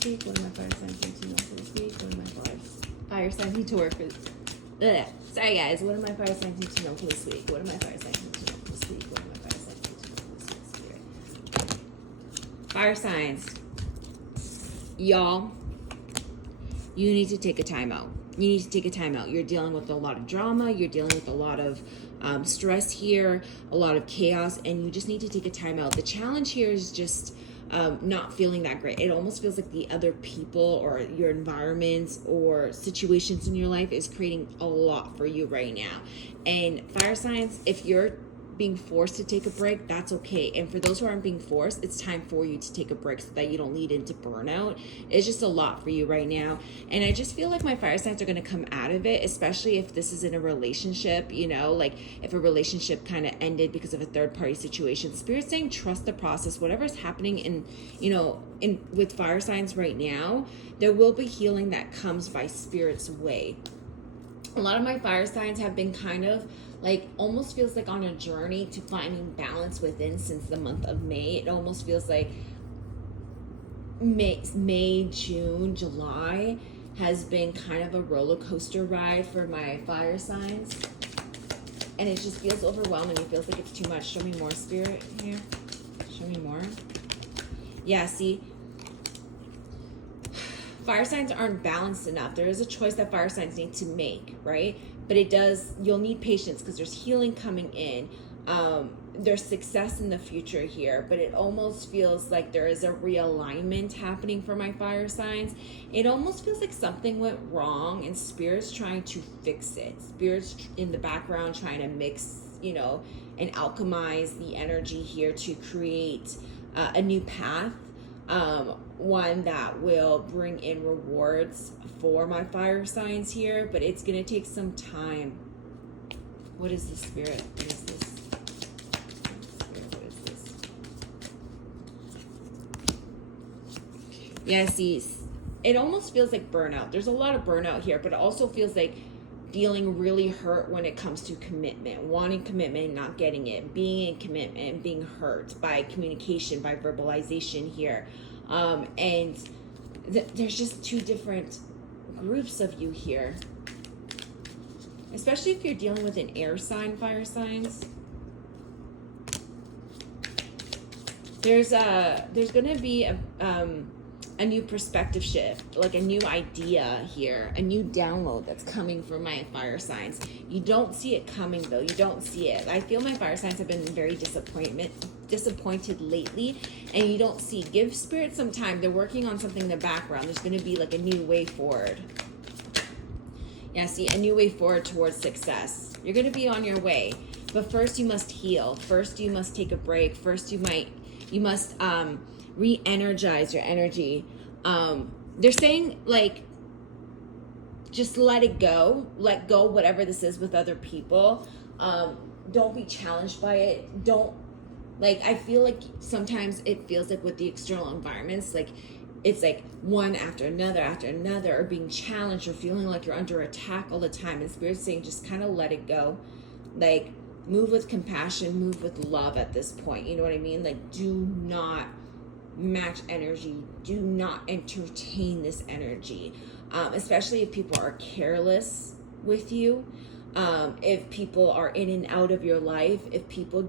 this week? What do my fire signs need to know for this week? What do my fire signs need to work for this? Sorry guys, what do my fire signs need to know for this week? What do my fire signs need to know for this week? What do my fire signs need to know for this week, Spirit? Fire signs. Y'all, you need to take a time out. You need to take a time out. You're dealing with a lot of drama. You're dealing with a lot of stress here, a lot of chaos, and you just need to take a time out. The challenge here is just not feeling that great. It almost feels like the other people or your environments or situations in your life is creating a lot for you right now. And fire signs, if you're being forced to take a break, that's okay. And for those who aren't being forced, it's time for you to take a break so that you don't lead into burnout. It's just a lot for you right now. And I just feel like my fire signs are going to come out of it, especially if this is in a relationship, you know, like if a relationship kind of ended because of a third party situation. Spirit's saying trust the process. Whatever's happening in, you know, with fire signs right now, there will be healing that comes by Spirit's way. A lot of my fire signs have been kind of like almost feels like on a journey to finding balance within since the month of May. It almost feels like May, June, July has been kind of a roller coaster ride for my fire signs. And it just feels overwhelming. It feels like it's too much. Show me more, Spirit, here. Show me more. Yeah, see, fire signs aren't balanced enough. There is a choice that fire signs need to make, right? But you'll need patience because there's healing coming in. There's success in the future here, but it almost feels like there is a realignment happening for my fire signs. It almost feels like something went wrong and Spirit's trying to fix it. Spirit's in the background trying to mix, you know, and alchemize the energy here to create a new path. One that will bring in rewards for my fire signs here, but it's going to take some time. What is this, Spirit? What is this? Spirit, what is this? Yeah, see, it almost feels like burnout. There's a lot of burnout here, but it also feels like feeling really hurt when it comes to commitment, wanting commitment, not getting it, being in commitment, being hurt by communication, by verbalization here. And there's just two different groups of you here, especially if you're dealing with an air sign, fire signs. There's going to be a new perspective shift, like a new idea here, a new download that's coming from my fire signs. You don't see it coming though. You don't see it. I feel my fire signs have been very disappointed lately, and you don't see. Give Spirit some time. They're working on something in the background. There's going to be like a new way forward. Yeah, see, a new way forward towards success. You're going to be on your way, but first you must heal. First you must take a break. First you must re-energize your energy. They're saying like just let it go, let go whatever this is with other people. Don't be challenged by it. Don't, like, I feel like sometimes it feels like with the external environments, like it's like one after another, or being challenged or feeling like you're under attack all the time. And Spirit's saying just kind of let it go. Like, move with compassion, move with love at this point. You know what I mean? Like, do not match energy. Do not entertain this energy. Especially if people are careless with you. If people are in and out of your life. If people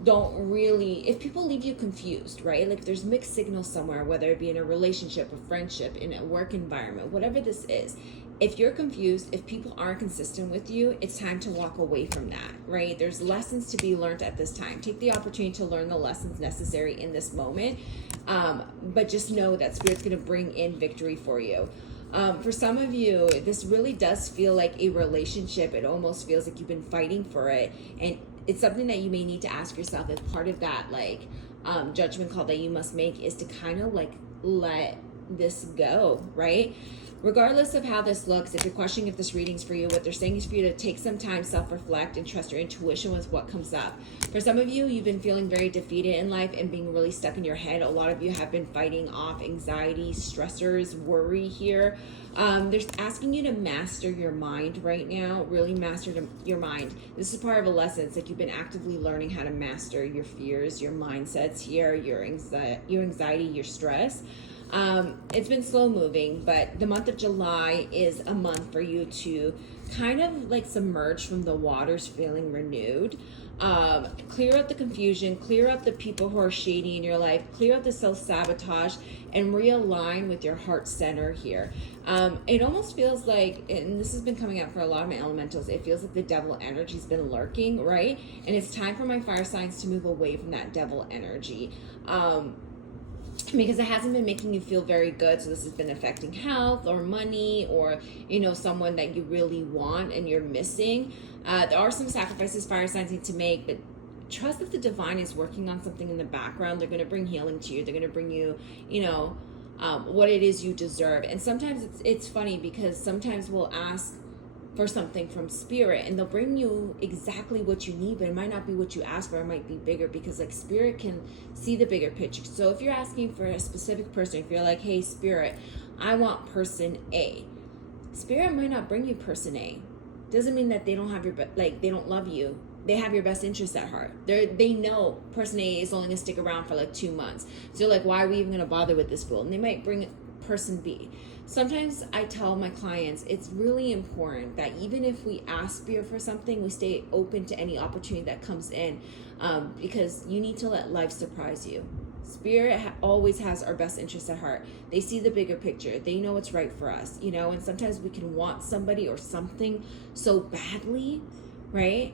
if people leave you confused, right? Like, there's mixed signals somewhere, whether it be in a relationship, a friendship, in a work environment, whatever this is. If you're confused, if people aren't consistent with you, it's time to walk away from that, right? There's lessons to be learned at this time. Take the opportunity to learn the lessons necessary in this moment. But just know that Spirit's going to bring in victory for you. For some of you, this really does feel like a relationship. It almost feels like you've been fighting for it. And it's something that you may need to ask yourself if part of that, like, judgment call that you must make is to kind of like let this go, right? Regardless of how this looks, if you're questioning if this reading's for you, what they're saying is for you to take some time, self-reflect, and trust your intuition with what comes up. For some of you, you've been feeling very defeated in life and being really stuck in your head. A lot of you have been fighting off anxiety, stressors, worry here. They're asking you to master your mind right now, really master your mind. This is part of a lesson. It's like you've been actively learning how to master your fears, your mindsets here, your anxiety, your stress. It's been slow moving, but the month of July is a month for you to kind of like submerge from the waters feeling renewed. Clear out the confusion, clear out the people who are shady in your life, clear out the self-sabotage, and realign with your heart center here. It almost feels like, and this has been coming out for a lot of my elementals, it feels like the devil energy's been lurking, right? And it's time for my fire signs to move away from that devil energy. Because it hasn't been making you feel very good. So this has been affecting health or money or, you know, someone that you really want and you're missing. There are some sacrifices fire signs need to make, but trust that the divine is working on something in the background. They're going to bring healing to you. They're going to bring you, you know, what it is you deserve. And sometimes it's funny because sometimes we'll ask for something from spirit and they'll bring you exactly what you need, but it might not be what you ask for. It might be bigger because like spirit can see the bigger picture. So if you're asking for a specific person, if you're like, hey spirit, I want person A, spirit might not bring you person A. Doesn't mean that they don't have your, like they don't love you. They have your best interest at heart. They know person A is only gonna stick around for like 2 months. So you're like, why are we even gonna bother with this fool? And they might bring person B. Sometimes I tell my clients it's really important that even if we ask spirit for something, we stay open to any opportunity that comes in, because you need to let life surprise you. Spirit always has our best interest at heart. They see the bigger picture. They know what's right for us, you know, and sometimes we can want somebody or something so badly, right?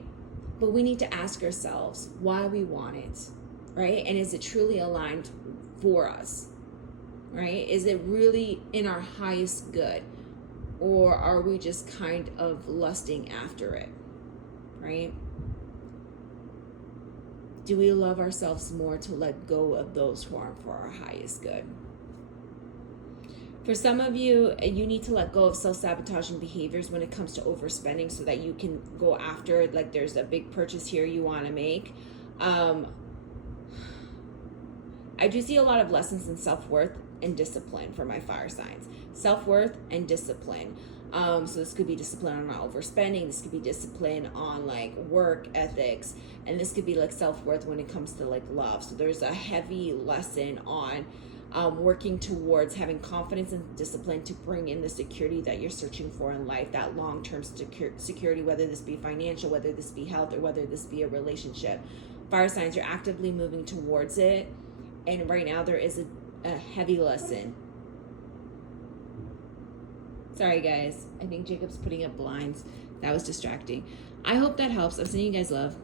But we need to ask ourselves why we want it, right? And is it truly aligned for us? Right? Is it really in our highest good? Or are we just kind of lusting after it? Right? Do we love ourselves more to let go of those who aren't for our highest good? For some of you, you need to let go of self-sabotaging behaviors when it comes to overspending so that you can go after, like there's a big purchase here you want to make. I do see a lot of lessons in self-worth and discipline for my fire signs. Self-worth and discipline. So this could be discipline on not overspending. This could be discipline on like work ethics. And this could be like self-worth when it comes to like love. So there's a heavy lesson on working towards having confidence and discipline to bring in the security that you're searching for in life, that long-term security, whether this be financial, whether this be health, or whether this be a relationship. Fire signs, you're actively moving towards it. And right now there is a heavy lesson. Sorry guys, I think Jacob's putting up blinds. That was distracting. I hope that helps. I'm sending you guys love.